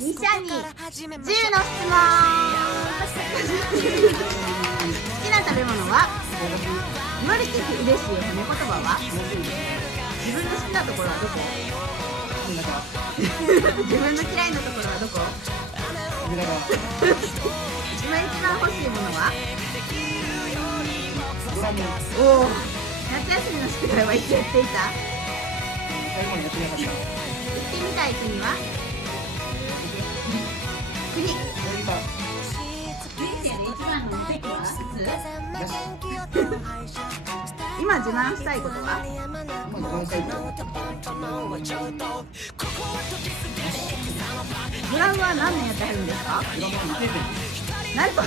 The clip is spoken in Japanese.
に10の質問。好きな食べ物は？言われて嬉しい褒め言葉は？自分の好きなところはどこ？自分の嫌いなところはどこ？今一番欲しいものは？おお、夏休みの宿題はいつやっていた？行ってみたい国は？国。今自慢したいことは？ドラムは何年やってはるんですか？なんと